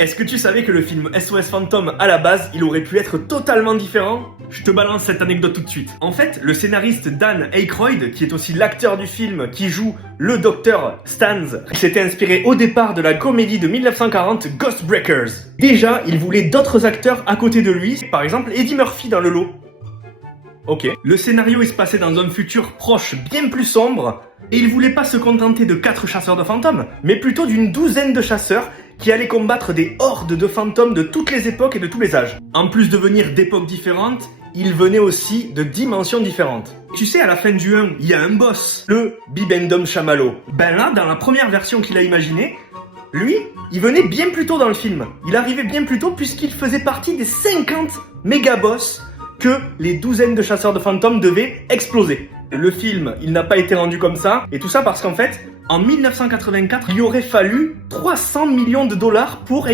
Est-ce que tu savais que le film SOS Fantôme, à la base, il aurait pu être totalement différent? Je te balance cette anecdote tout de suite. En fait, le scénariste Dan Aykroyd, qui est aussi l'acteur du film qui joue le docteur Stans, s'était inspiré au départ de la comédie de 1940 Ghostbreakers. Déjà, il voulait d'autres acteurs à côté de lui, par exemple Eddie Murphy dans le lot. Ok. Le scénario il se passait dans un futur proche bien plus sombre, et il voulait pas se contenter de 4 chasseurs de fantômes, mais plutôt d'une douzaine de chasseurs qui allaient combattre des hordes de fantômes de toutes les époques et de tous les âges. En plus de venir d'époques différentes, ils venaient aussi de dimensions différentes. Tu sais, à la fin du 1, il y a un boss, le Bibendum Chamallow. Ben là, dans la première version qu'il a imaginée, lui, il venait bien plus tôt dans le film. Il arrivait bien plus tôt puisqu'il faisait partie des 50 méga-boss que les douzaines de chasseurs de fantômes devaient exploser. Le film, il n'a pas été rendu comme ça, et tout ça parce qu'en fait, en 1984, il aurait fallu 300 millions de dollars pour